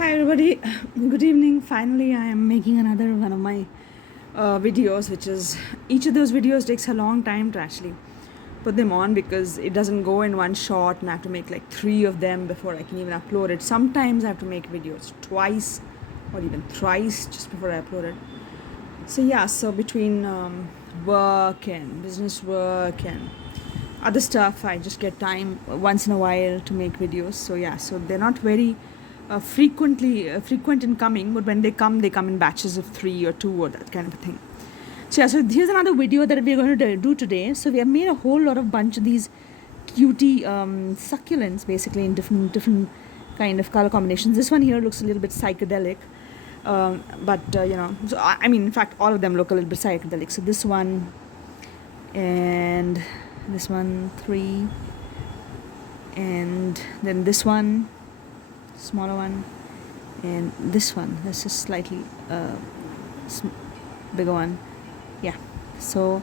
Hi everybody, good evening. Finally, I am making another one of my videos, which is each of those videos takes a long time to actually put them on because it doesn't go in one shot, and I have to make like 3 of them before I can even upload it. Sometimes I have to make videos twice or even thrice just before I upload it. So, yeah, so between work and business work and other stuff, I just get time once in a while to make videos. So, yeah, so they're not very frequent in coming, but when they come in batches of 3 or 2 or that kind of a thing. So yeah, so here's another video that we're going to do today. So we have made a whole lot of bunch of these cutie succulents, basically in different kind of color combinations. This one here looks a little bit psychedelic, but so I mean, in fact, all of them look a little bit psychedelic. So this one and this one, 3, and then this one, smaller one, and this one, this is slightly bigger one. Yeah, so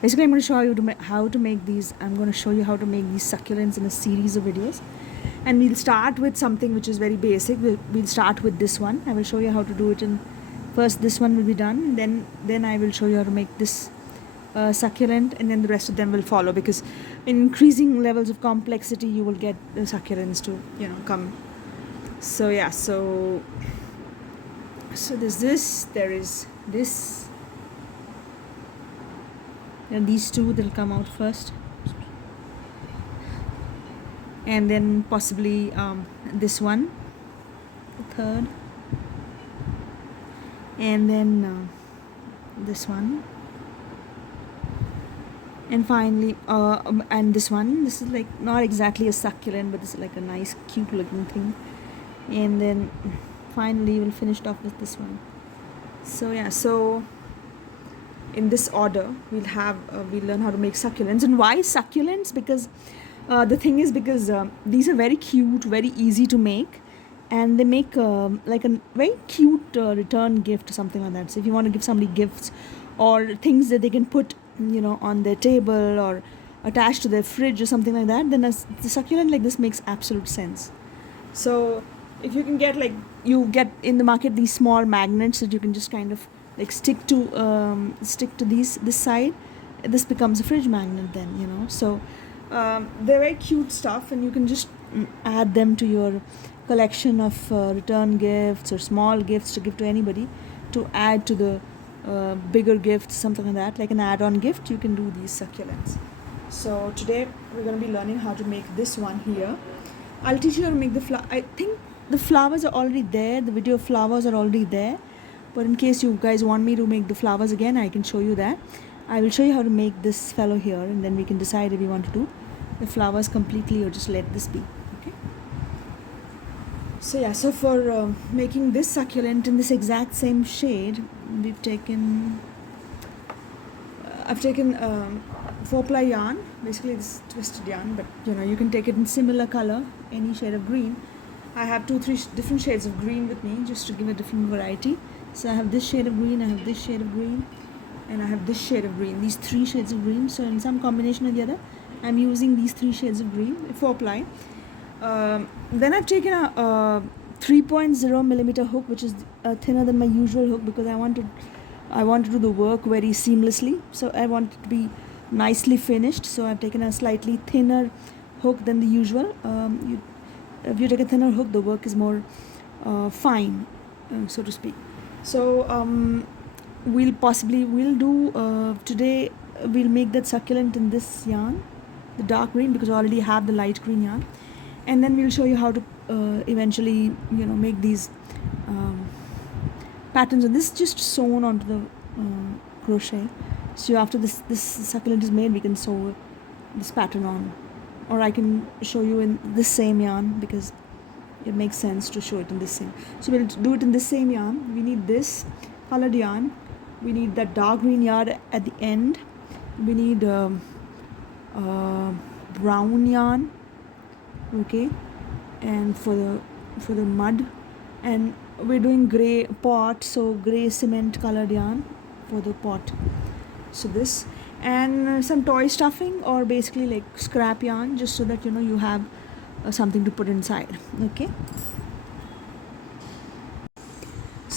basically I'm going to show you how to make these. I'm going to show you how to make these succulents in a series of videos, and we'll start with something which is very basic. We'll start with this one. I will show you how to do it. In first this one will be done, then I will show you how to make this succulent, and then the rest of them will follow, because in increasing levels of complexity you will get the succulents to come. So yeah, so there's this, there is this, and these two, they'll come out first, and then possibly this one, the third, and then this one, and finally and this one. This is like not exactly a succulent, but this is like a nice cute looking thing, and then finally we'll finish it off with this one. So yeah, so in this order we'll learn how to make succulents. And why succulents? Because the thing is, because these are very cute, very easy to make, and they make like a very cute return gift or something like that. So if you want to give somebody gifts or things that they can put on their table or attached to their fridge or something like that, then the succulent like this makes absolute sense. So if you can get, like, you get in the market these small magnets that you can just kind of like stick to this side, this becomes a fridge magnet then, so they're very cute stuff, and you can just add them to your collection of return gifts or small gifts to give to anybody, to add to the bigger gifts, something like that, like an add-on gift. You can do these succulents. So today we're going to be learning how to make this one here. I'll teach you how to make the I think the flowers are already there. The video of flowers are already there. But in case you guys want me to make the flowers again, I can show you that. I will show you how to make this fellow here, and then we can decide if we want to do the flowers completely or just let this be. Okay. So yeah, so for making this succulent in this exact same shade, I've taken 4-ply yarn. Basically this twisted yarn, but you can take it in similar color, any shade of green. I have 2-3 different shades of green with me, just to give a different variety. So I have this shade of green, I have this shade of green, and I have this shade of green. These 3 shades of green. So in some combination or the other, I'm using these 3 shades of green, 4-ply. Then I've taken a 3.0 millimeter hook, which is thinner than my usual hook, because I want to do the work very seamlessly. So I want it to be nicely finished. So I've taken a slightly thinner hook than the usual. If you take a thinner hook, the work is more fine, so to speak. So today we'll make that succulent in this yarn, the dark green, because I already have the light green yarn, and then we'll show you how to eventually make these patterns. And this is just sewn onto the crochet. So after this succulent is made, we can sew this pattern on, or I can show you in this same yarn, because it makes sense to show it in this same. So we'll do it in this same yarn. We need this colored yarn, we need that dark green yarn at the end, we need brown yarn, okay, and for the mud, and we're doing gray pot, so gray cement colored yarn for the pot. So this, and some toy stuffing, or basically like scrap yarn, just so that you have something to put inside. Okay.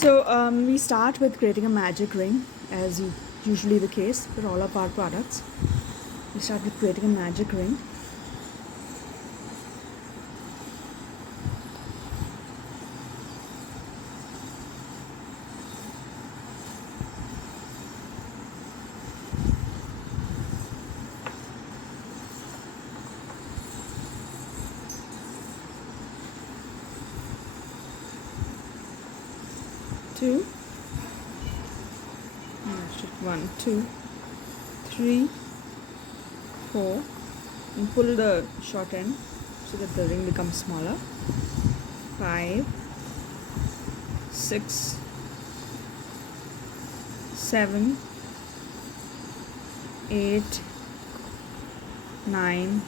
So we start with creating a magic ring, as usually the case for all of our products. We start with creating a magic ring. Two, no, just one, two, three, four, and pull the short end so that the ring becomes smaller. 5, 6, 7, 8, 9,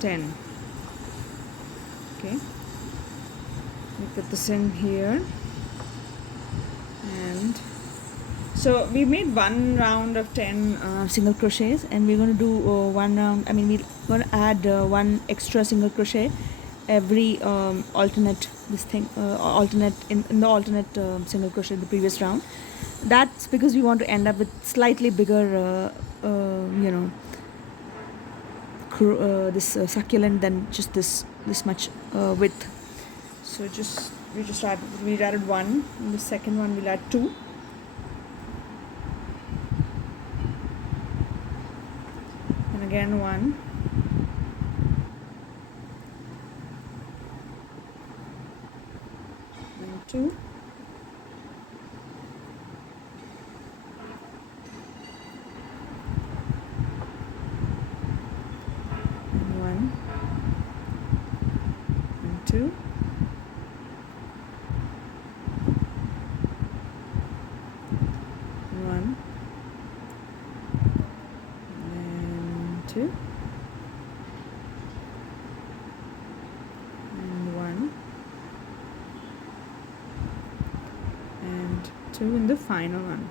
10. Okay, we put this in here, and so we made one round of 10 single crochets, and we're going to do one round. I mean, we're going to add one extra single crochet every alternate alternate in the alternate single crochet in the previous round. That's because we want to end up with slightly bigger you know this succulent than just this much width. So we added one. In the second one we'll add two, and again one, and two, and one, and two, and one, and two, and one, and two in the final one.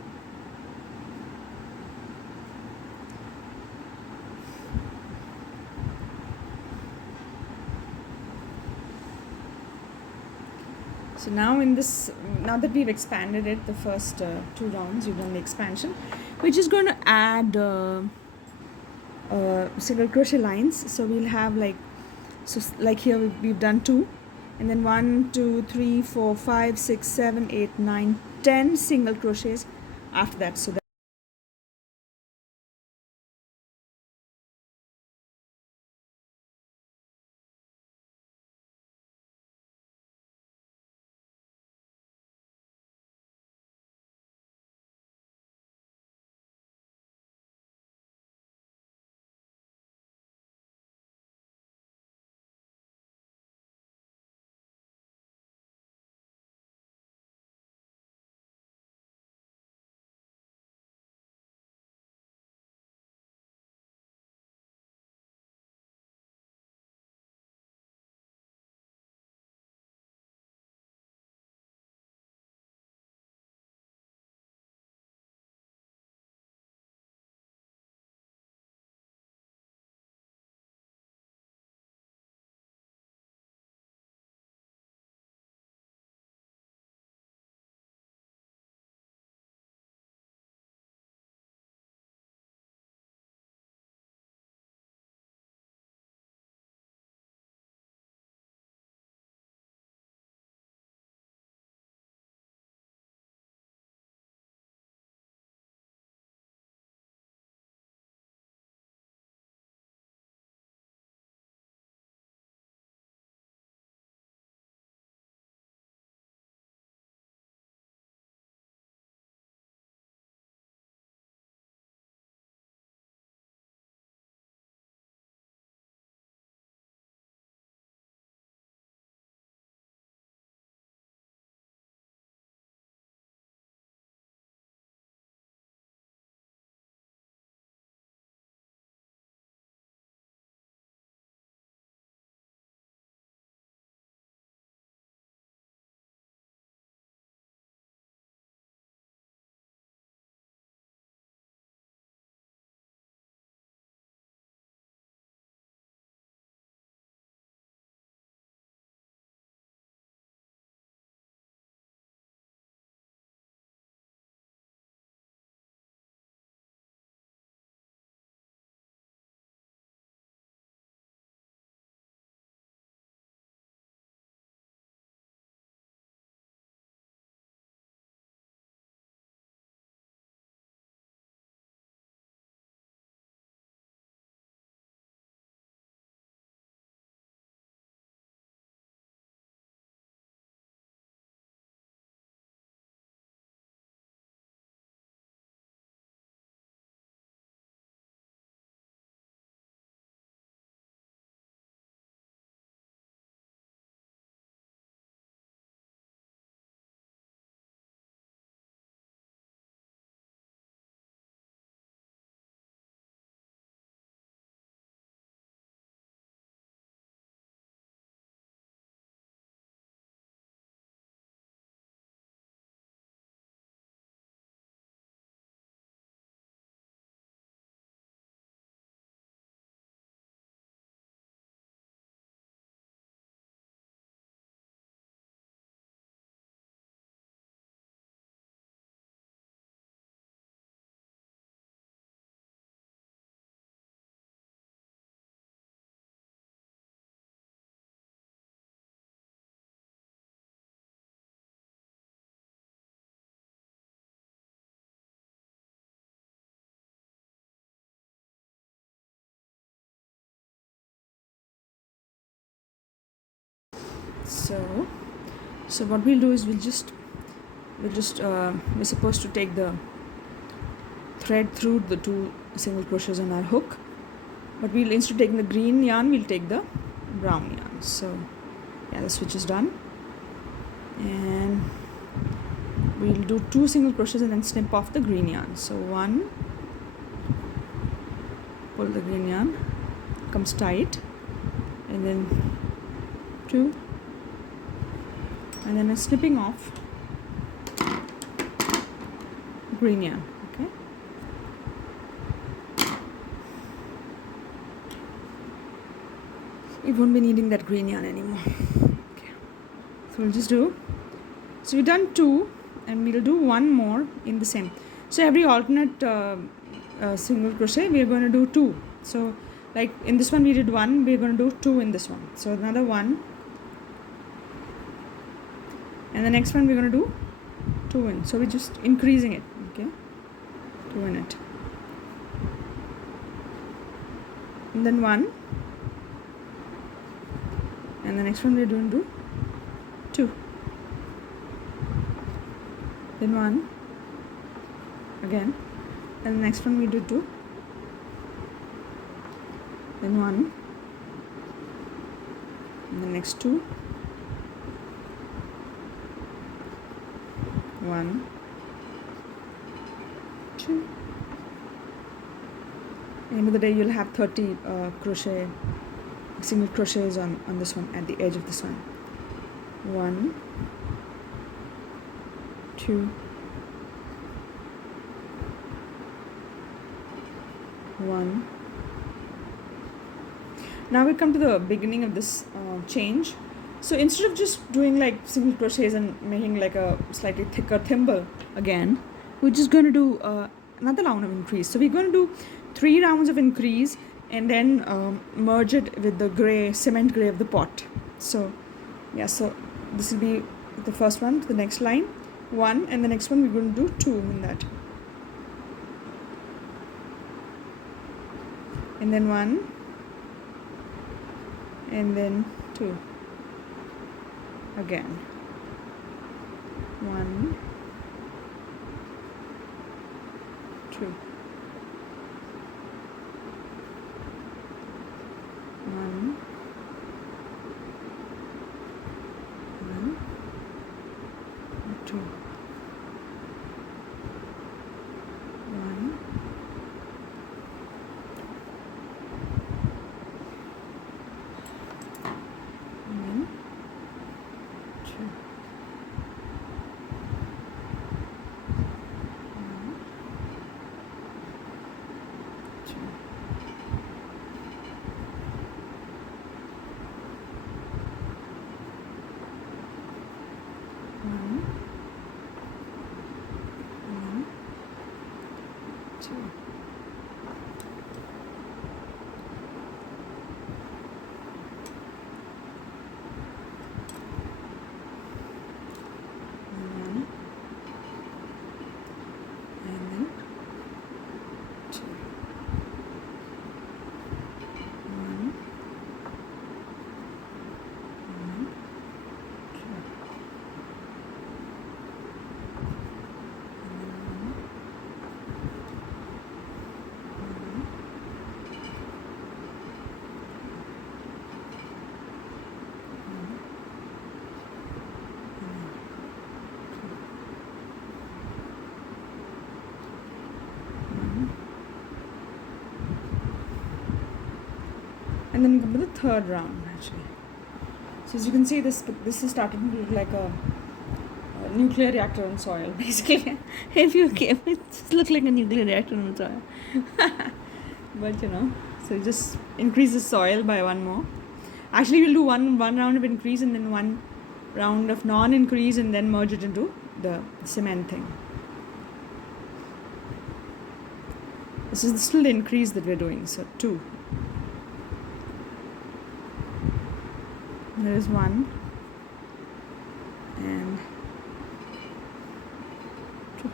So now now that we've expanded it, the first two rounds we've done the expansion, we're just going to add single crochet lines. So we'll have like here we've done two, and then 1, 2, 3, 4, 5, 6, 7, 8, 9, 10 single crochets after that. So So what we'll do is we're supposed to take the thread through the 2 single crochets on our hook, but we'll, instead of taking the green yarn, we'll take the brown yarn. So yeah, the switch is done, and we'll do 2 single crochets and then snip off the green yarn. So 1, pull the green yarn, comes tight, and then 2, and then a snipping off green yarn. Okay, we won't be needing that green yarn anymore. Okay, so we'll just do, so we've done 2 and we'll do 1 more in the same. So every alternate single crochet we are going to do 2. So like in this one we did 1, we're going to do 2 in this one. So another 1, and the next one we're going to do 2 in. So we're just increasing it. Okay, 2 in it, and then 1, and the next one we're going to do 2, then 1 again, and the next one we do 2, then 1, and the next 2, 1, 2. At the end of the day you'll have 30 single crochets on this one, at the edge of this one. 1, 2, 1. Now we come to the beginning of this change. So instead of just doing like single crochets and making like a slightly thicker thimble again, we're just going to do another round of increase. So we're going to do 3 rounds of increase and then merge it with the gray, cement gray of the pot. So yeah, so this will be the first one to the next line, 1, and the next one we're going to do 2 in that, and then 1, and then 2 again, 1, 2, 1, 2, 1, 2, 2. And then come to the third round actually. So as you can see, this is starting to look like a nuclear reactor on soil, basically. If you came, it just looked like a nuclear reactor on soil. But so just increase the soil by 1 more. Actually, we'll do one round of increase and then 1 round of non-increase and then merge it into the cement thing. This is still the increase that we're doing. So 2. There is 1 and 2. 1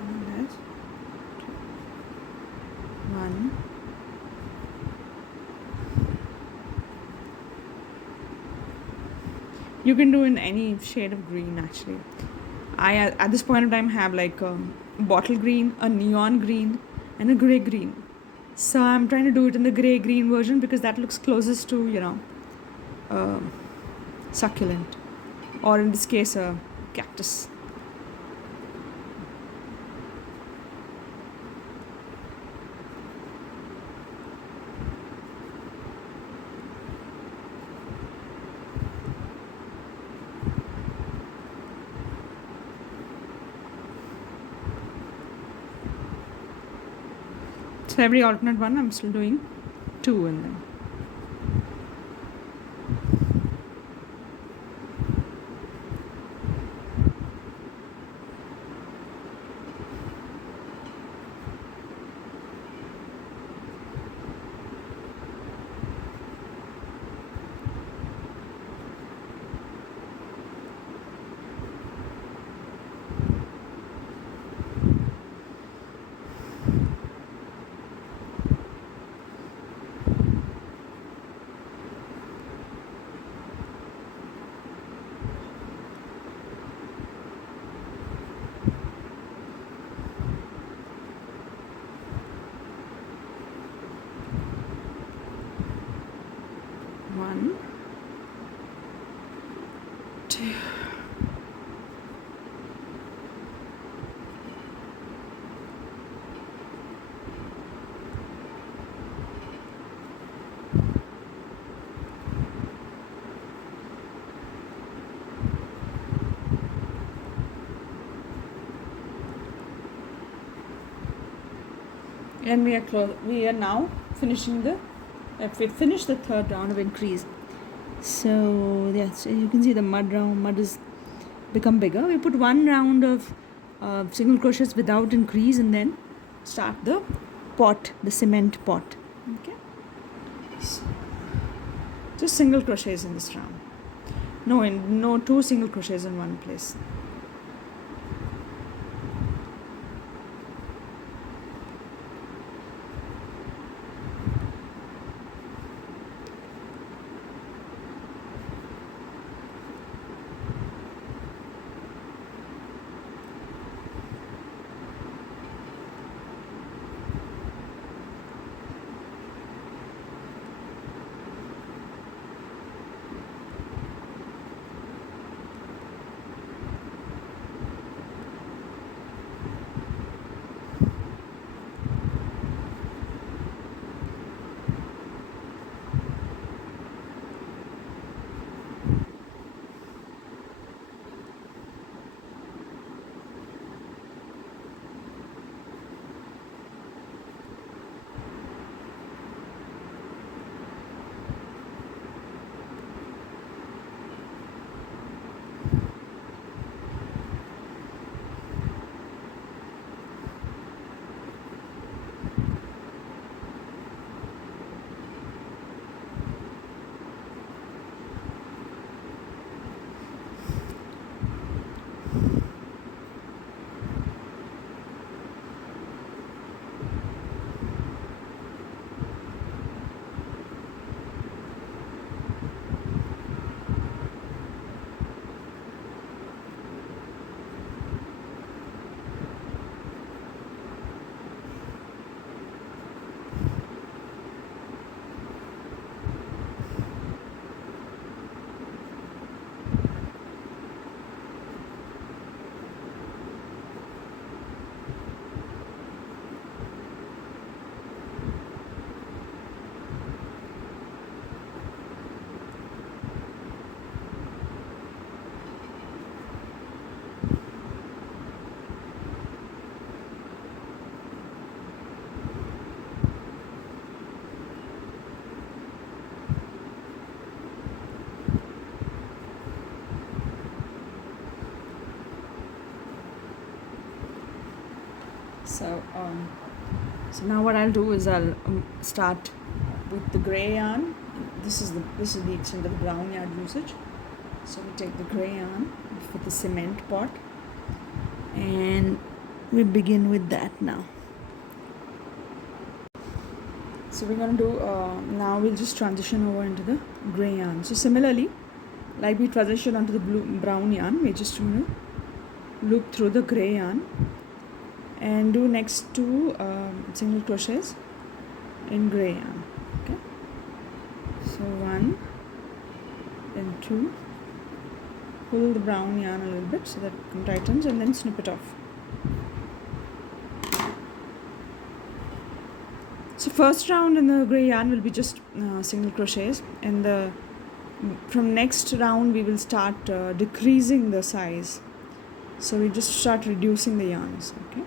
and that's 2. one. You can do in any shade of green actually. I at this point of time have like a bottle green, a neon green, and a gray green. So I'm trying to do it in the gray green version because that looks closest to uh, succulent, or in this case a cactus. So every alternate one I'm still doing two in them. One, two. And we are now finishing the. We finished the third round of increase. So yeah, so you can see the mud is become bigger. We put one round of single crochets without increase, and then start the pot, the cement pot. Okay. So, just single crochets in this round. No two single crochets in one place. So now what I'll do is I'll start with the gray yarn. This is the extent of the brown yarn usage. So we take the gray yarn for the cement pot, and we begin with that now. So we're going to do, now we'll just transition over into the gray yarn. So similarly, like we transition onto the brown yarn, we're just going to loop through the gray yarn and do next two single crochets in gray yarn. Okay, so 1, then 2, pull the brown yarn a little bit so that it tightens, and then snip it off. So first round in the gray yarn will be just single crochets, and from next round we will start decreasing the size. So we just start reducing the yarns. Okay.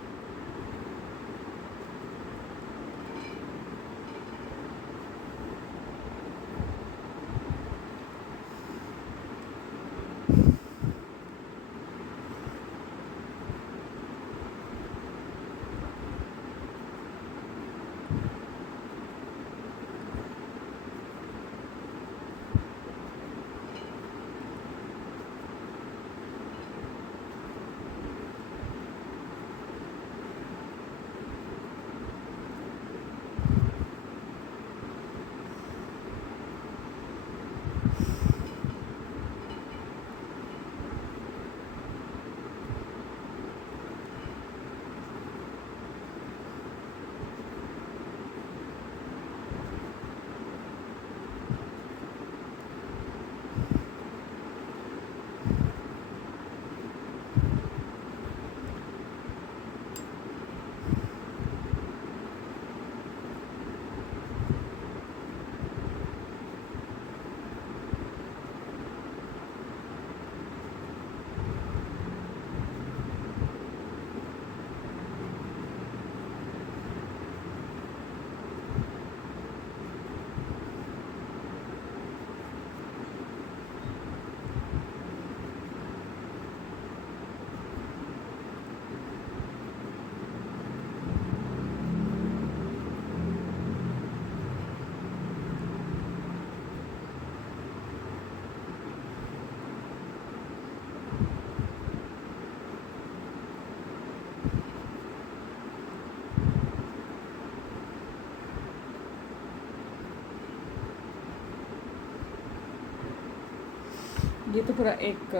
ये तो पूरा एक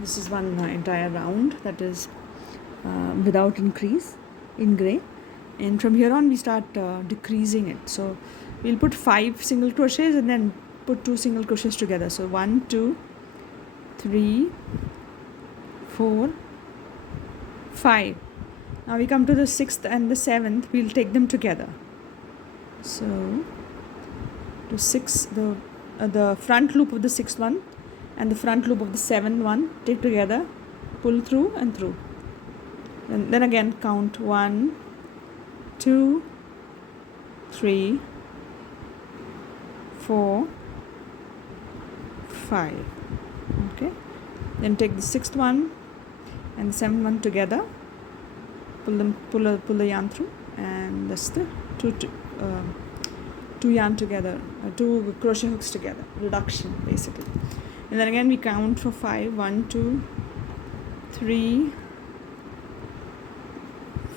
this is one entire round, that is without increase in gray, and from here on we start decreasing it. So we'll put 5 single crochets and then put 2 single crochets together. So 1, 2, 3, 4, 5. Now we come to the 6th and the 7th, we'll take them together. So to 6, the front loop of the 6th one and the front loop of the 7th one, take together, pull through and through, and then again count 1, 2, 3, 4, 5. Okay, then take the 6th one and the 7th one together, pull the yarn through, and that's the two yarn together, 2 crochet hooks together, reduction basically. And then again we count for 5, 1, 2, 3,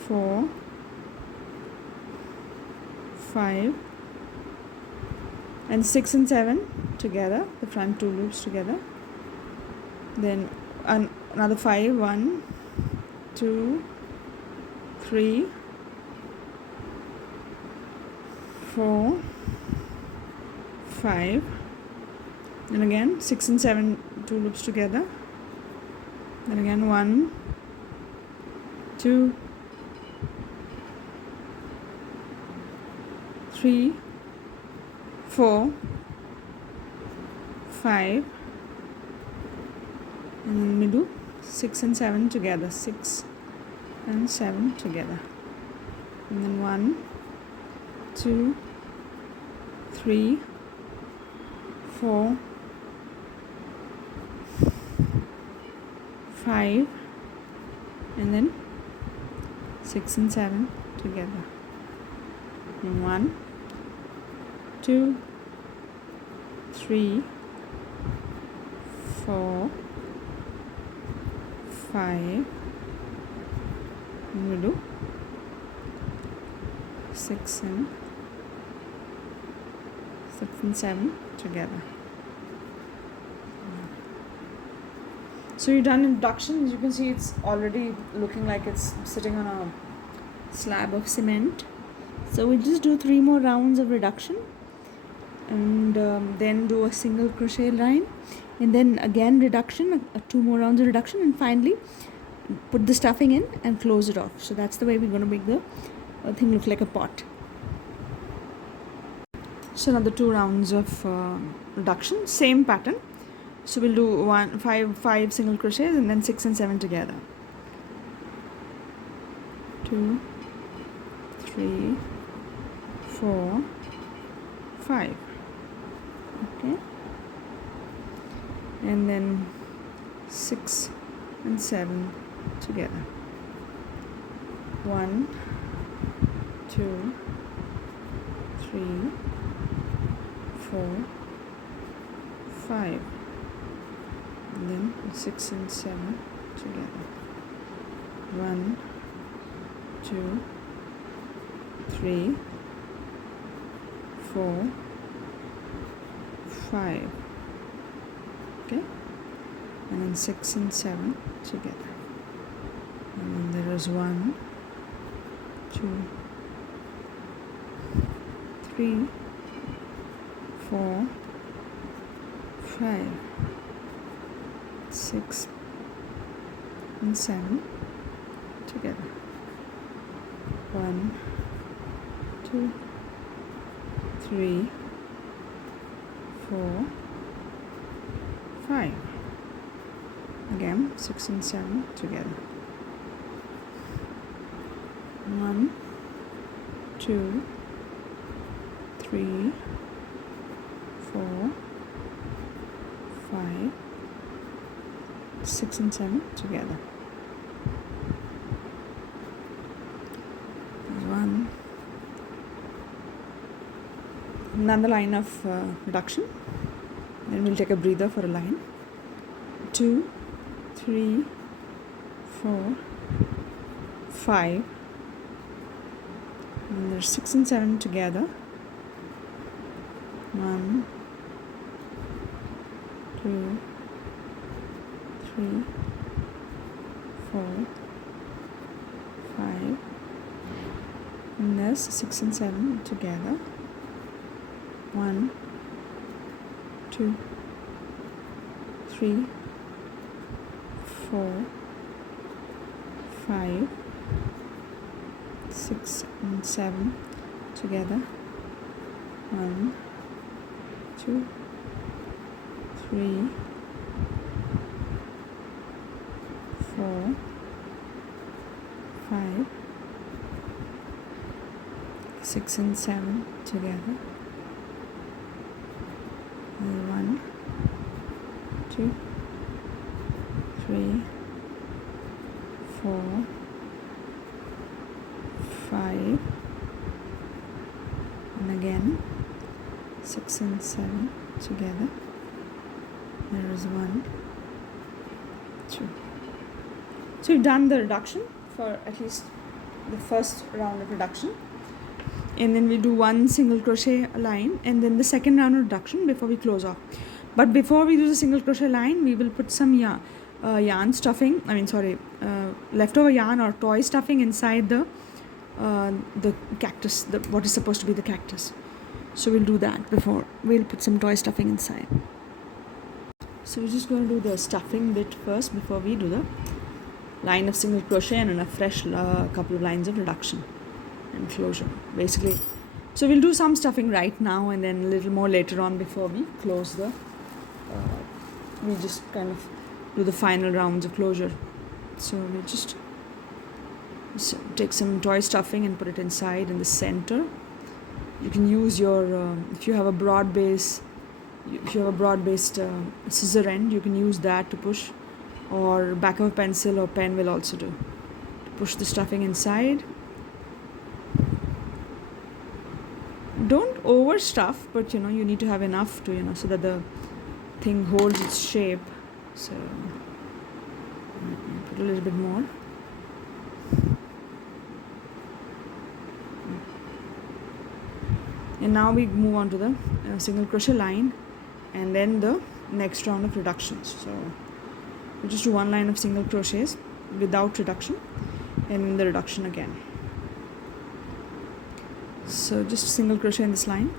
4, 5, and 6 and 7 together, the front 2 loops together. Then another 5, 1, 2, 3, 4, 5, and again 6 and 7, 2 loops together. Then again 1, 2, 3, 4, 5, and then we do 6 and 7 together, 6 and 7 together, and then 1, 2, 3, 4, 5, and then 6 and 7 together, and 1, 2, 3, 4, 5, and we do 6 and 6 and 7 together. So you're done induction. As you can see, it's already looking like it's sitting on a slab of cement. So we'll just do 3 more rounds of reduction, and then do a single crochet line, and then again reduction, 2 more rounds of reduction, and finally put the stuffing in and close it off. So that's the way we're going to make the thing look like a pot. So another 2 rounds of reduction, same pattern. So we'll do 5 single crochets and then 6 and 7 together. 2, 3, 4, 5. Okay. And then 6 and 7 together. 1, 2, 3, 4, 5. And then 6 and 7 together. 1, 2, 3, 4, 5. Okay, and then 6 and 7 together. And then there is 1, 2, 3, 4, 5, 6 and 7 together. 1, 2, 3, 4, 5. Again, 6 and 7 together. 1, 2, 3, 4, 5, 6 and 7 together. There's 1. Another line of reduction. Then we'll take a breather for a line. 2, 3, 4, 5. And there's 6 and 7 together. 1, 2, 3, 4, 5. And there's 6 and 7 together. 1, 2, 3, 4, 5, 6 and 7 together. 1, 2, 3, 4, 5, 6 and 7 together. 1, 2, 3, 4, 5, and again 6 and 7 together. There is 1, 2. So you've done the reduction for at least the first round of reduction, and then we do 1 single crochet line, and then the second round of reduction before we close off. But before we do the single crochet line, we will put some yarn stuffing, leftover yarn or toy stuffing inside the cactus, what is supposed to be the cactus. So we'll do that before. We'll put some toy stuffing inside. So we're just going to do the stuffing bit first before we do the line of single crochet and a fresh couple of lines of reduction and closure, basically. So we'll do some stuffing right now and then a little more later on before we close the we just kind of do the final rounds of closure. So we just take some toy stuffing and put it inside in the center. You can use your if you have a broad based scissor end, you can use that to push, or back of a pencil or pen will also do. Push the stuffing inside. Don't overstuff, but you need to have enough to so that the thing holds its shape. So put a little bit more. And now we move on to the single crochet line and then the next round of reductions. So we just do one line of single crochets without reduction and then the reduction again. So just single crochet in this line.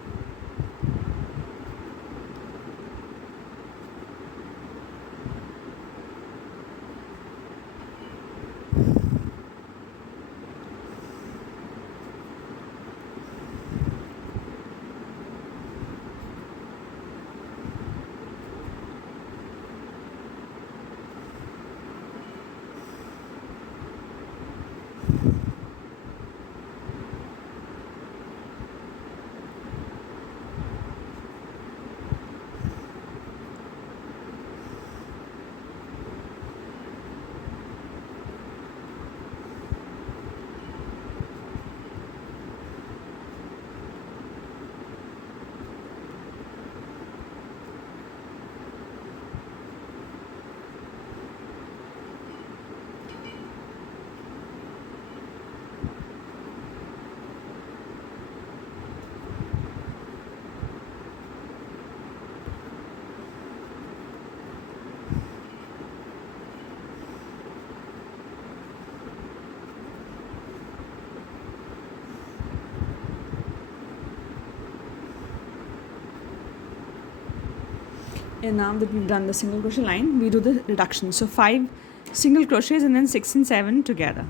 And now that we've done the single crochet line, we do the reduction. So 5 single crochets and then 6 and 7 together,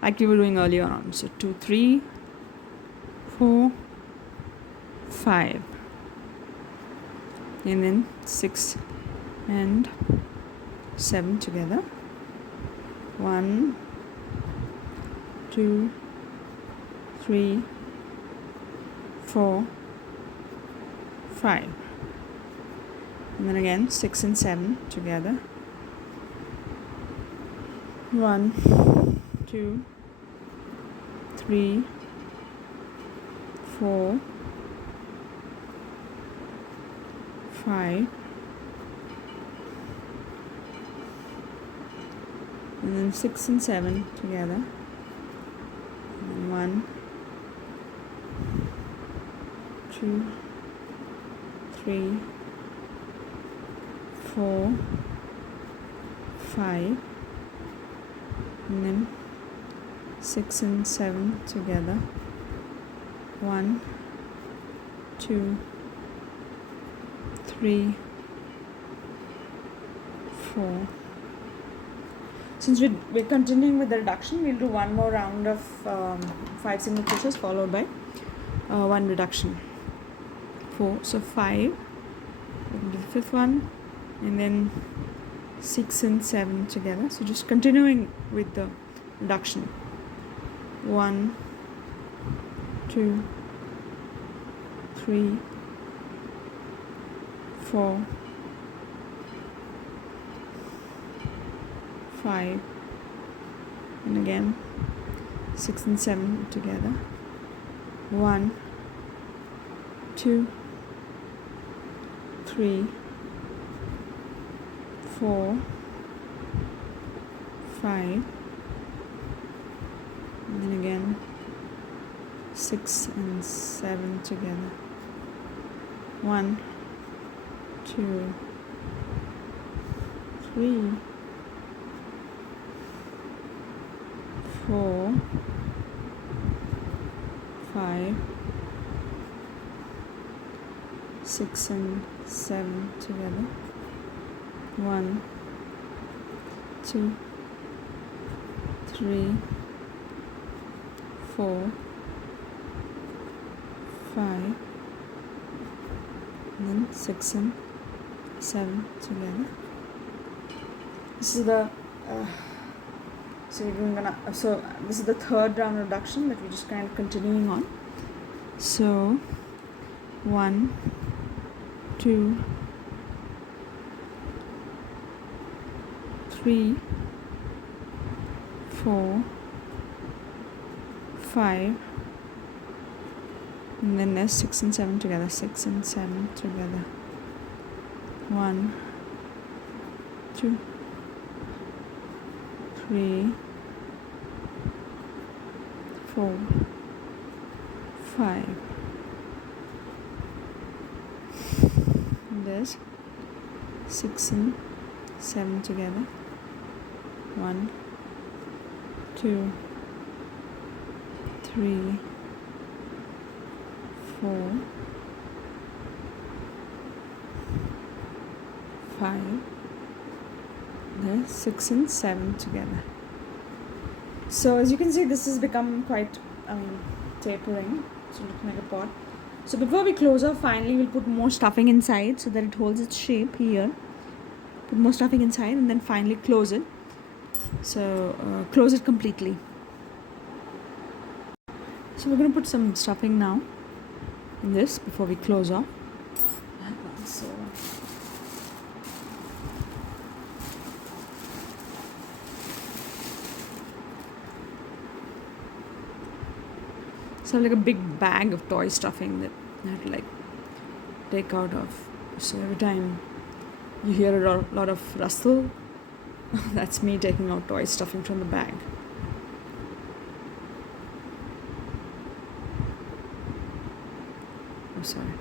like we were doing earlier on. So 2, 3, 4, 5, and then 6 and 7 together. 1, 2, 3, 4, 5. And then again 6 and 7 together. 1, 2, 3, 4, 5, and then 6 and 7 together. And 1, 2, 3, 4, 5, and then 6 and 7 together. 1, 2, 3, 4. Since we're continuing with the reduction, we'll do one more round of 5 single crochets followed by 1 reduction. 4, so 5, we'll do the 5th one, and then 6 and 7 together. So just continuing with the reduction. 1, 2, 3, 4, 5, and again 6 and 7 together. 1, 2, 3, 4, 5, and then again 6 and 7 together. 1, 2, 3, 4, 5, 6 and 7 together. 1, 2, 3, 4, 5, and then 6 and 7 together. This is the so this is the 3rd round reduction that we're just kind of continuing on. So 1, 2, 3, 4, 5, and then there's 6 and 7 together. 6 and 7 together. 1, 2, 3, 4, 5, this 6 and 7 together. 1, 2, 3, 4, 5. There's 6 and 7 together. So as you can see, this has become quite, tapering. So looking like a pot. So before we close off, finally we'll put more stuffing inside so that it holds its shape here. Put more stuffing inside and then finally close it. So close it completely. So we're going to put some stuffing now in this before we close off. So like a big bag of toy stuffing that I have to like take out of. So every time you hear a lot of rustle, that's me taking out toy stuffing from the bag. Oh, sorry.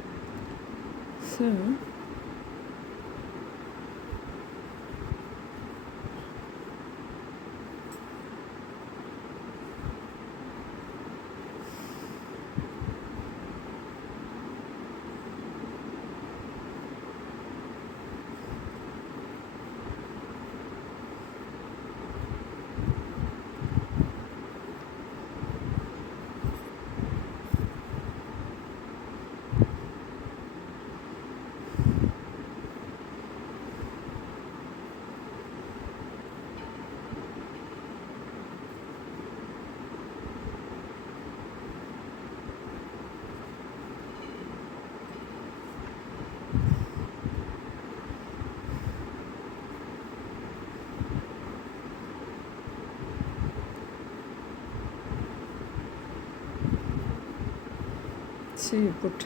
So you put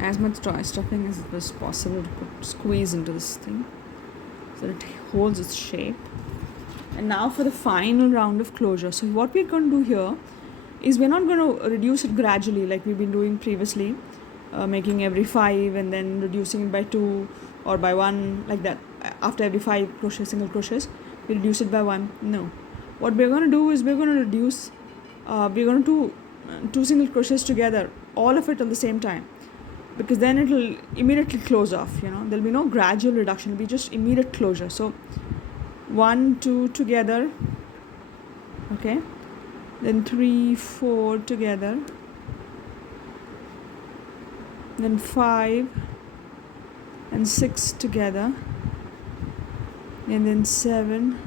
as much toy stuffing as it was possible to squeeze into this thing so that it holds its shape. And now for the final round of closure. So what we're going to do here is we're not going to reduce it gradually like we've been doing previously, making every 5 and then reducing it by 2 or by 1 like that. After every 5 single crochets we reduce it by 1. No, what we're going to do is we're going to reduce, we're going to do 2 single crochets together, all of it at the same time, because then it will immediately close off. There'll be no gradual reduction, it'll be just immediate closure. So 1, 2 together, okay, then 3, 4 together, then 5 and 6 together, and then 7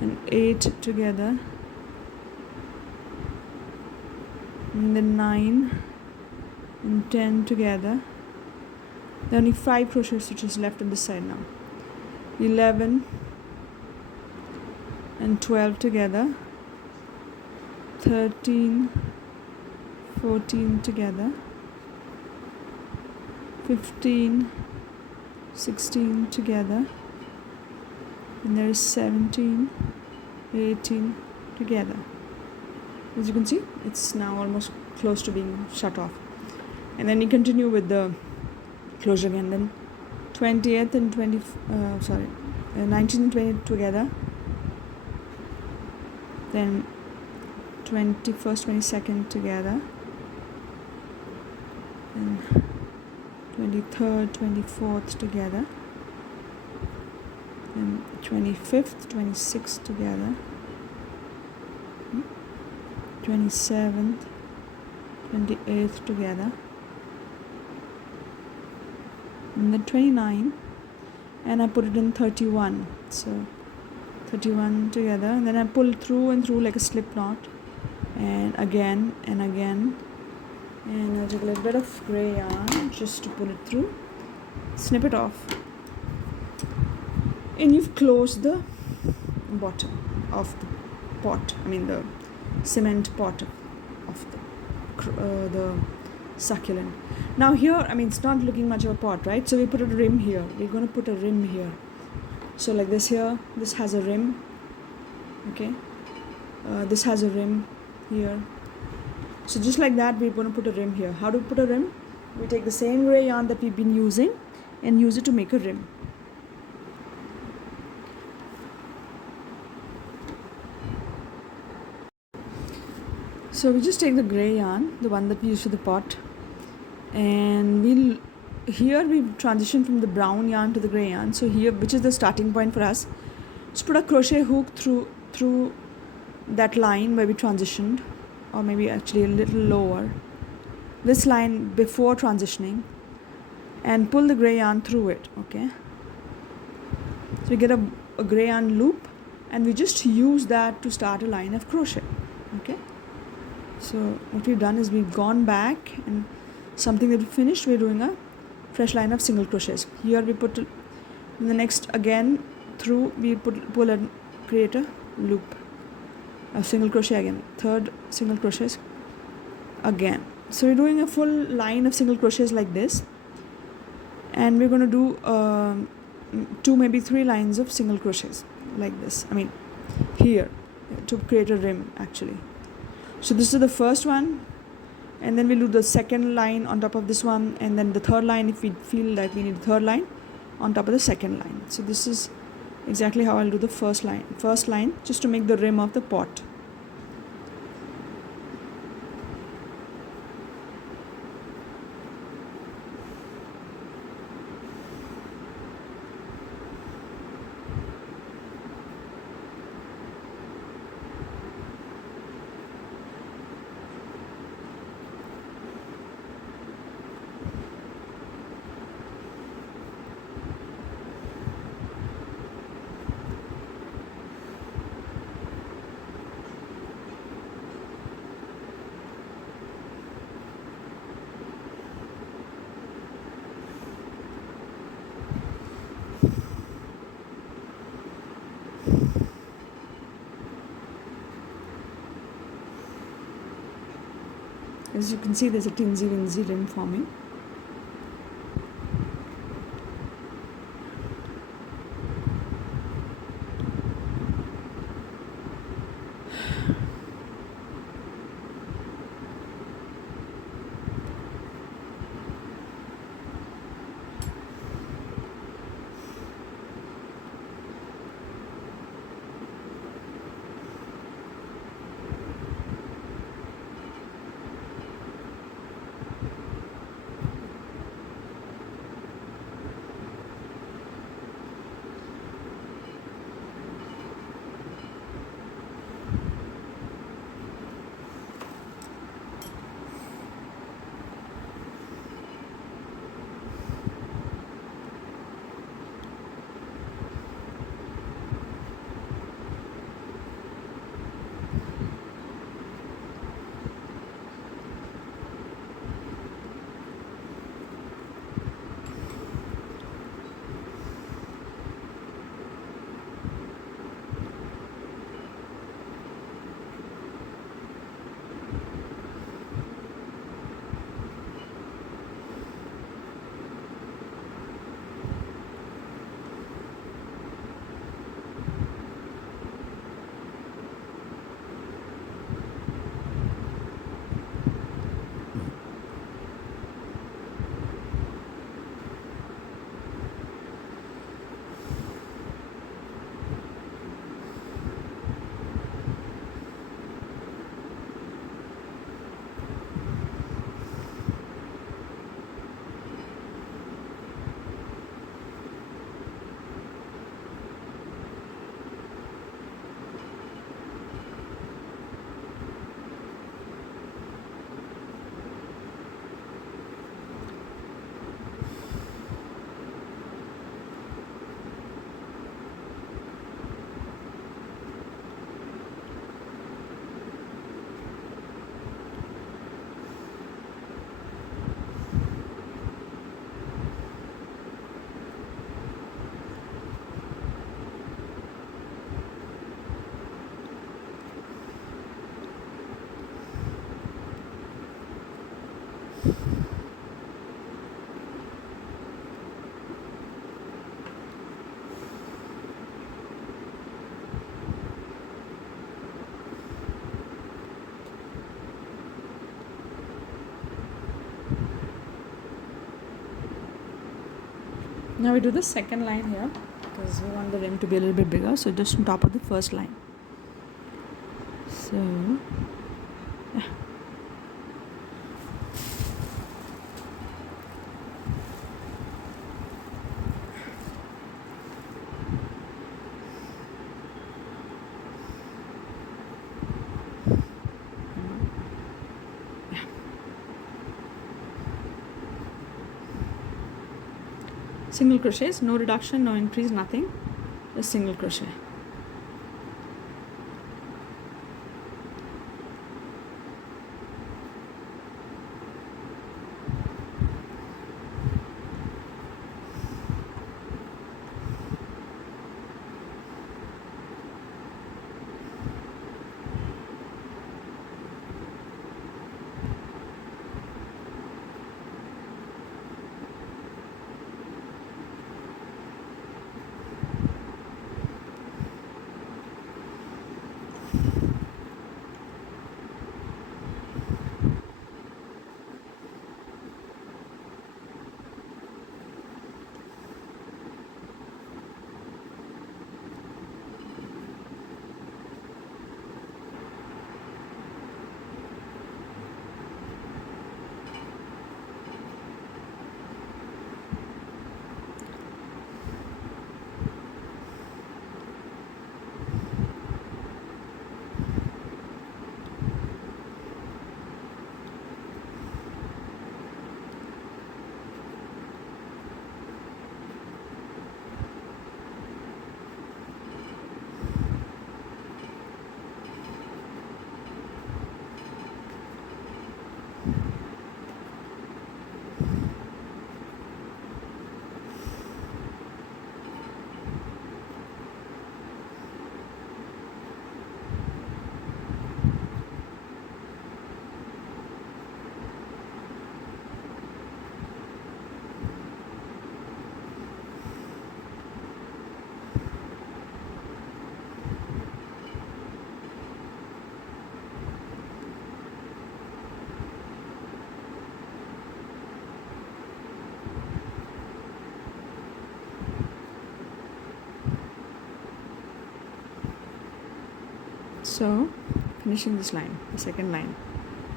and 8 together, and then 9 and 10 together. There are only 5 crochet stitches left on this side now. 11 and 12 together, 13, 14 together, 15, 16 together, and there is 17, 18 together. As you can see, it's now almost close to being shut off. And then you continue with the closure again. Then 20th and 19th and 20th together. Then 21st, 22nd together. Then 23rd, 24th together. Then 25th, 26th together. 27th, 28th together, and then 29, and I put it in 31. So 31 together, and then I pull through and through like a slip knot, and again and again, and I'll take a little bit of grey yarn just to pull it through, snip it off, and you've closed the bottom of the pot, the cement pot of the succulent. Now here, it's not looking much of a pot, right? So we put a rim here. We're going to put a rim here. So like this here, this has a rim, okay? This has a rim here. So just like that, we're going to put a rim here. How do we put a rim? we take the same gray yarn that we've been using and use it to make a rim. So we just take the gray yarn, the one that we use for the pot, and we transition from the brown yarn to the gray yarn. So here, which is the starting point for us, just put a crochet hook through that line where we transitioned, or maybe actually a little lower, this line before transitioning, and pull the gray yarn through it. Okay, so we get a gray yarn loop, and we just use that to start a line of crochet. Okay, so what we've done is we've gone back, and something that we finished, we're doing a fresh line of single crochets. Here we put in the next, again through, we pull and create a loop, a single crochet again, third single crochets again. So we're doing a full line of single crochets like this, and we're going to do 2, maybe 3 lines of single crochets like this, I mean here, to create a rim actually. So this is the first one, and then we'll do the second line on top of this one, and then the third line if we feel like we need a third line on top of the second line. So this is exactly how I'll do the first line just to make the rim of the pot. As you can see, there's a tinsy-winsy rim forming. Now we do the second line here because we want the rim to be a little bit bigger, so just on top of the first line. So yeah. Single crochets, no reduction, no increase, nothing, just single crochet. So finishing this line, the second line,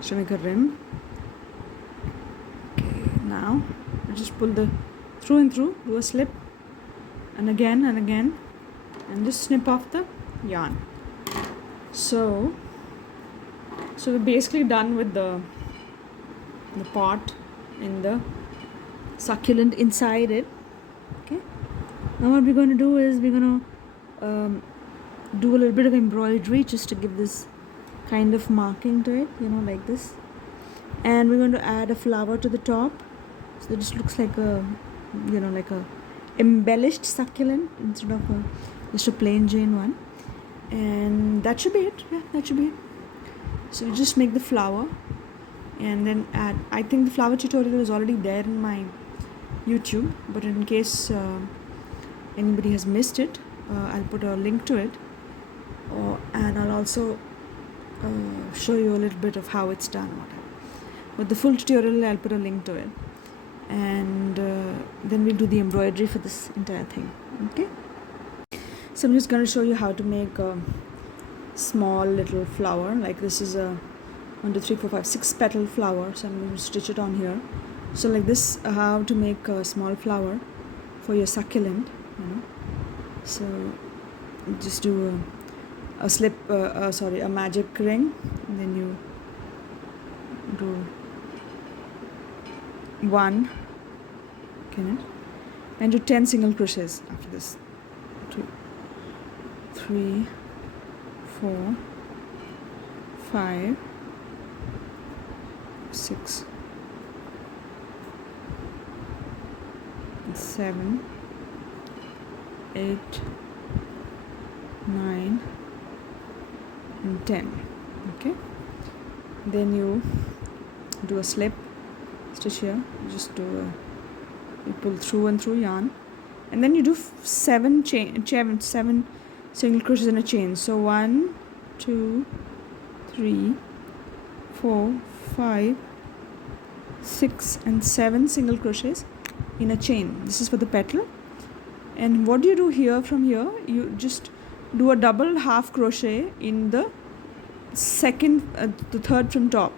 to make a rim. Okay, now I just pull the through and through, do a slip, and again, and just snip off the yarn. So we're basically done with the pot in the Succulent inside it. Okay, now what we're going to do is we're going to do a little bit of embroidery just to give this kind of marking to it, like this. And we're going to add a flower to the top, so it just looks like a like a embellished succulent instead of just a plain Jane one. And that should be it. Yeah, that should be it. So you just make the flower and then add. I think the flower tutorial is already there in my YouTube, but in case anybody has missed it, I'll put a link to it, and I'll also show you a little bit of how it's done, whatever. But the full tutorial, I'll put a link to it, and then we'll do the embroidery for this entire thing. Okay, so I'm just going to show you how to make a small little flower. Like this is a 1 2 3 4 5 6 petal flower, so I'm going to stitch it on here. So like this, how to make a small flower for your succulent, so just do a slip, a magic ring, and then you do 1, and do 10 single crochets after this. 2 3 4 5 6 7 8 9 and 10. Okay, then you do a slip stitch here, just do you pull through and through yarn, and then you do 7 single crochets in a chain. So 1 2 3 4 5 6 and 7 single crochets in a chain. This is for the petal. And what do you do here? From here you just do a double half crochet in the the third from top.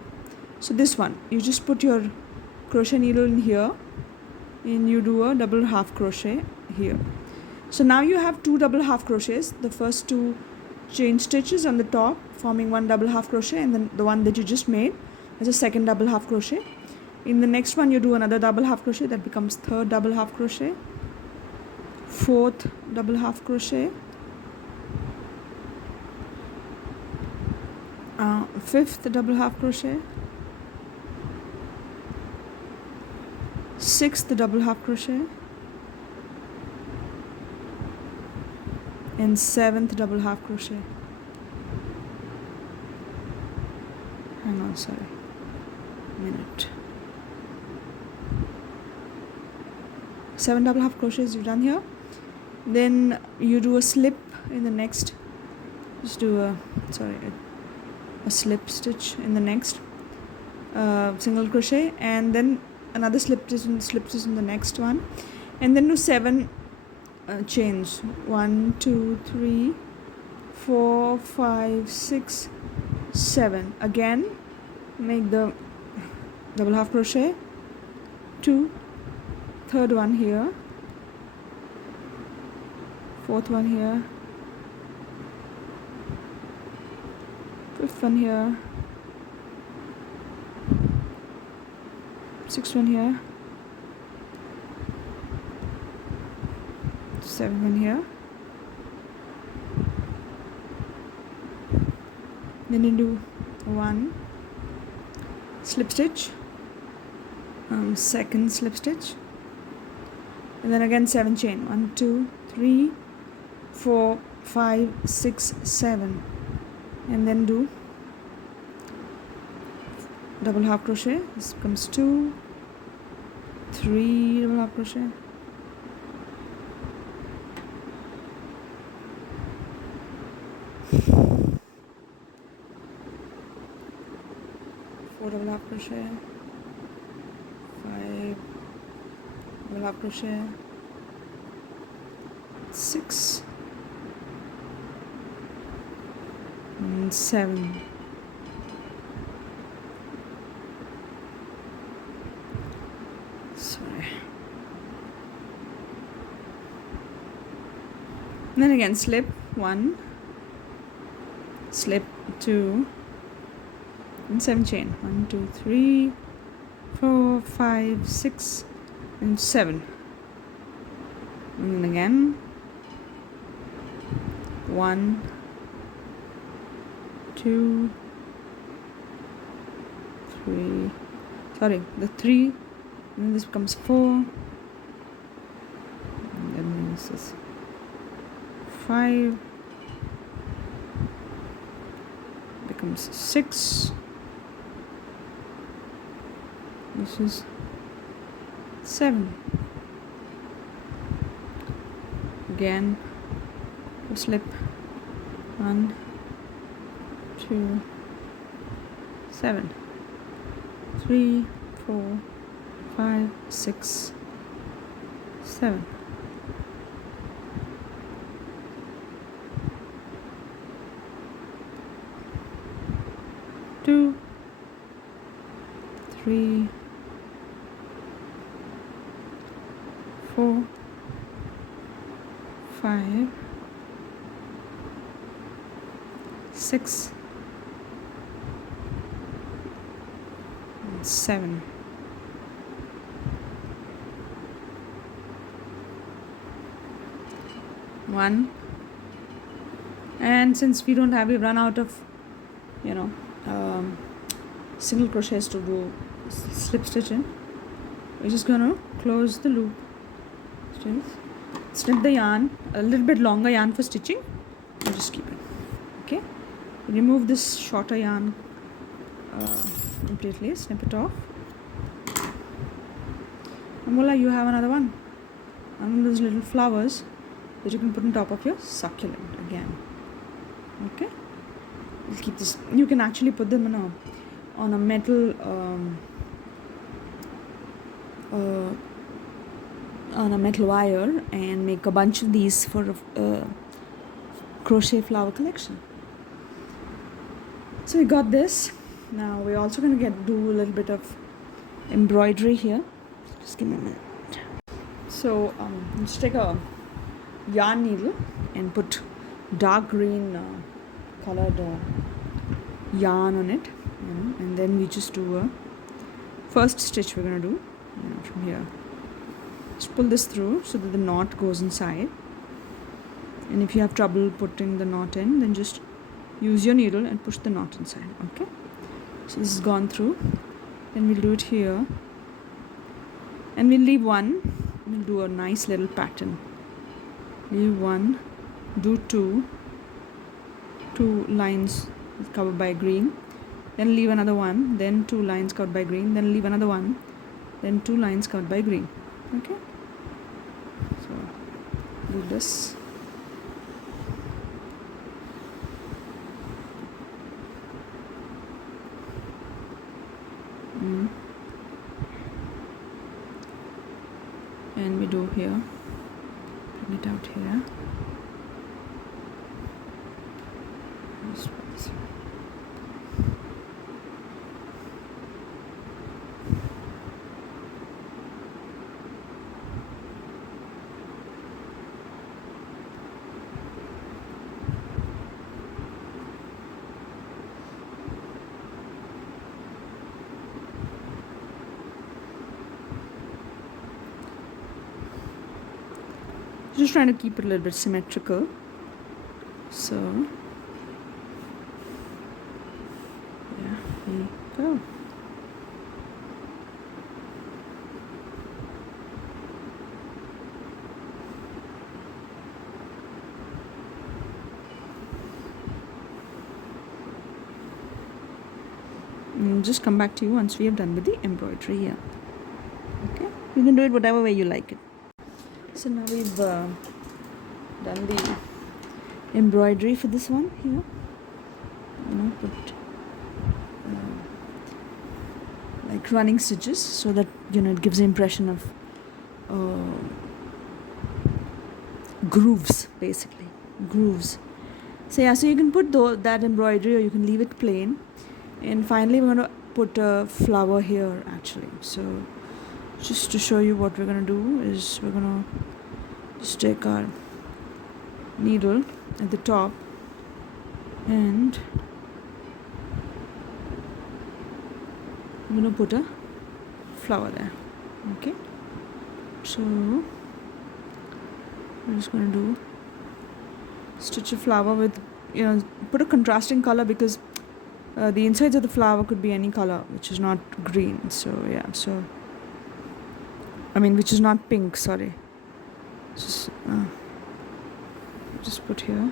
So this one, you just put your crochet needle in here and you do a double half crochet here. So now you have 2 double half crochets. The first 2 chain stitches on the top forming 1 double half crochet, and then the one that you just made is a second double half crochet. In the next one you do another double half crochet, that becomes third double half crochet, fourth double half crochet, fifth double half crochet, sixth double half crochet, and seventh double half crochet. Hang on, sorry, minute. 7 double half crochets you've done here. Then you do a slip in the next, just do a slip stitch in the next single crochet, and then another slip stitch in the next one, and then do 7 chains. 1 2 3 4 5 6 7. Again make the double half crochet, 2, third one here, fourth one here, fifth one here, sixth one here, seventh one here. Then you do 1 slip stitch, second slip stitch, and then again 7 chain. 1 2 3 4 5 6 7, and then do double half crochet. This becomes 2 3 double half crochet, 4 double half crochet, 5 double half crochet, 6 and 7. Sorry. And then again slip 1, slip 2, and 7 chain. 1 2 3 4 5 6 and 7. And then again 1 2 3, sorry, the 3, and then this becomes 4, and then this is 5, becomes 6, this is 7. Again slip 1 2 7, 3 4 5 6 7. Two, 3 4 5 6 and 7. One, and since we've run out of single crochets to do slip stitching, we're just gonna close the loop, snip the yarn, a little bit longer yarn for stitching, and just keep it. Okay, remove this shorter yarn completely, snip it off. And voila, you have another one of those little flowers that you can put on top of your succulent again. Okay, we'll keep this. You can actually put them on a metal on a metal wire and make a bunch of these for a crochet flower collection. So we got this. Now we're also going to do a little bit of embroidery here. Just give me a minute. So let's take a yarn needle And put dark green colored yarn on it, and then we just do a first stitch we're going to do from here. Just pull this through so that the knot goes inside, and if you have trouble putting the knot in, then just use your needle and push the knot inside. Okay, so this has gone through. Then we'll do it here, and we'll leave one. We'll do a nice little pattern. Leave one, do two lines covered by green, then leave another one, then 2 lines covered by green, then leave another one, then 2 lines covered by green. Okay, so do this. And we do here, bring it out here. Just put this. Just trying to keep it a little bit symmetrical. So yeah, here you go. And just come back to you once we have done with the embroidery here. Okay, You can do it whatever way you like it. so now we've done the Embroidery for this one here. Put like running stitches so that it gives the impression of grooves, basically grooves. So yeah, so you can put that embroidery or you can leave it plain. And finally we're going to put a flower here actually. So just to show you what we're going to do is we're going to just take our needle at the top and I'm going to put a flower there. Okay, so we're just going to do stitch a flower with put a contrasting color because the insides of the flower could be any color which is not green. So yeah, so which is not pink, sorry. Just put here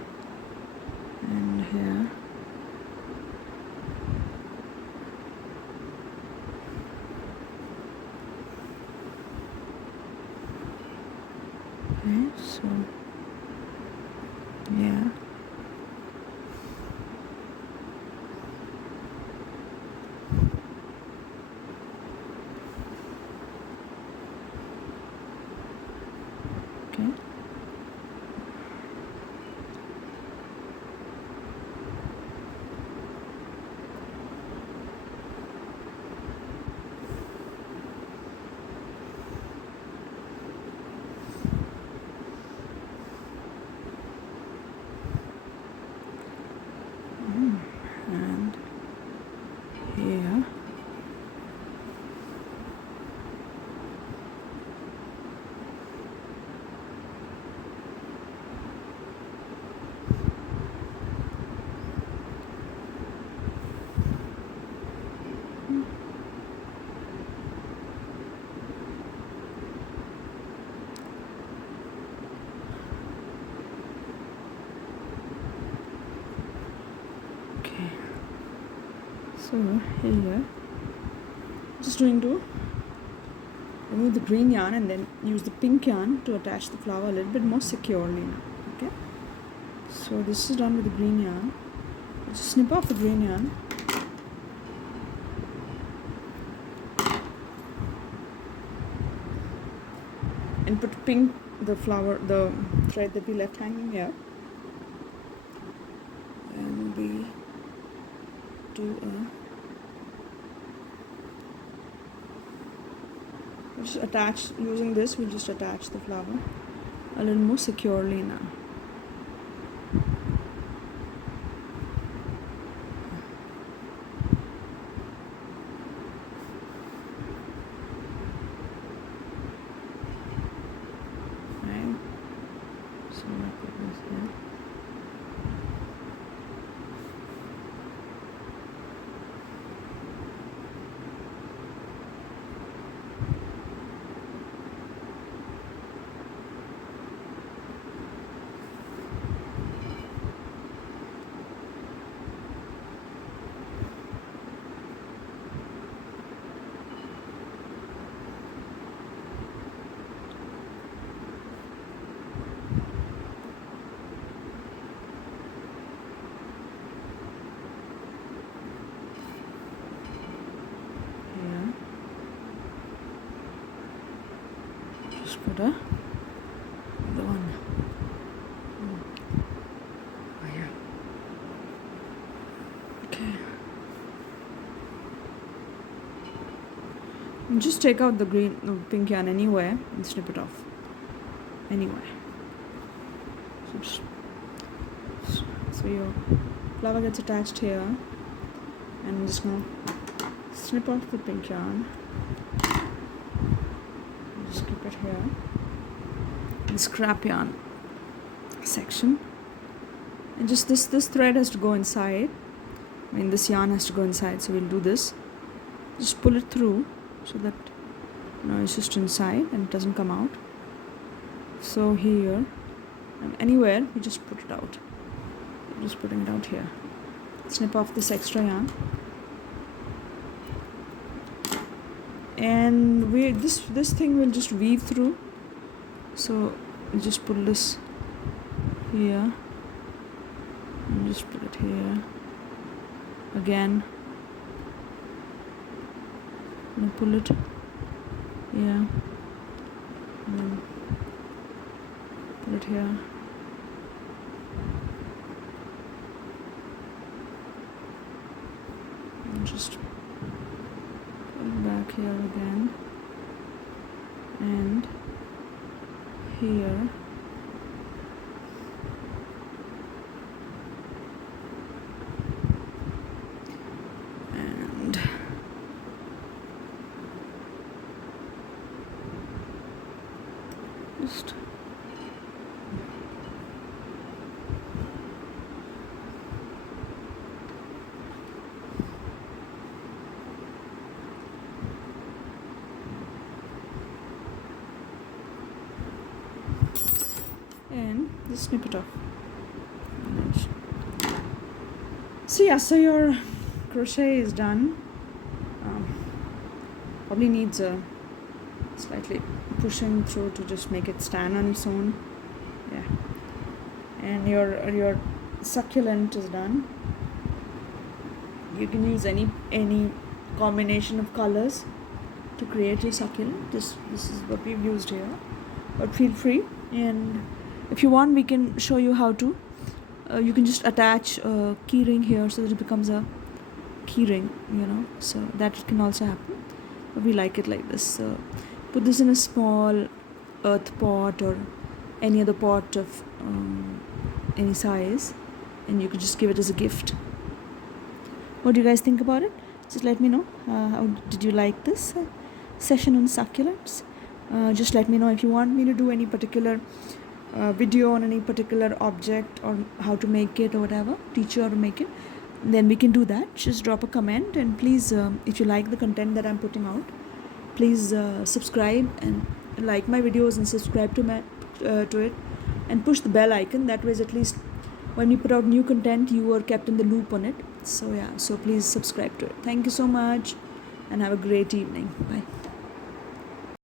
and here. Okay, so yeah. Okay. And here. Okay, so here just going to remove the green yarn and then use the pink yarn to attach the flower a little bit more securely now. Okay, so this is done with the green yarn. Just snip off the green yarn and put pink, the flower, the thread that we left hanging here, and we do just attach, using this we'll just attach the flower a little more securely now. Right, so I put this here. Just put the one. Oh yeah. Okay. And just take out the pink yarn anywhere and snip it off. Anywhere. So your flower gets attached here, and I'm just gonna snip off the pink yarn. Just keep it here. The scrap yarn section, and just this thread has to go inside. I mean, this yarn has to go inside. So we'll do this. Just pull it through so that it's just inside and it doesn't come out. So here and anywhere we just put it out. I'm just putting it out here. Snip off this extra yarn. And this thing will just weave through. So we'll just pull this here and just put it here again, and pull it here and then put it here. And just pull it back here again and here. And just and just snip it off. So yeah, so your crochet is done. Probably needs a slightly pushing through to just make it stand on its own. Yeah, and your succulent is done. You can use any combination of colors to create your succulent. This is what we've used here, but feel free. And if you want, we can show you how to. You can just attach a key ring here so that it becomes a key ring, so that can also happen, but we like it like this. So put this in a small earth pot or any other pot of any size, and you could just give it as a gift. What do you guys think about it? Just let me know. How did you like this session on succulents? Just let me know if you want me to do any particular video on any particular object, or how to make it, or whatever, teach you how to make it. Then we can do that. Just drop a comment, and please, if you like the content that I'm putting out, please subscribe and like my videos and subscribe to it, and push the bell icon. That way, at least when we put out new content, you are kept in the loop on it. So yeah, so please subscribe to it. Thank you so much, and have a great evening. Bye.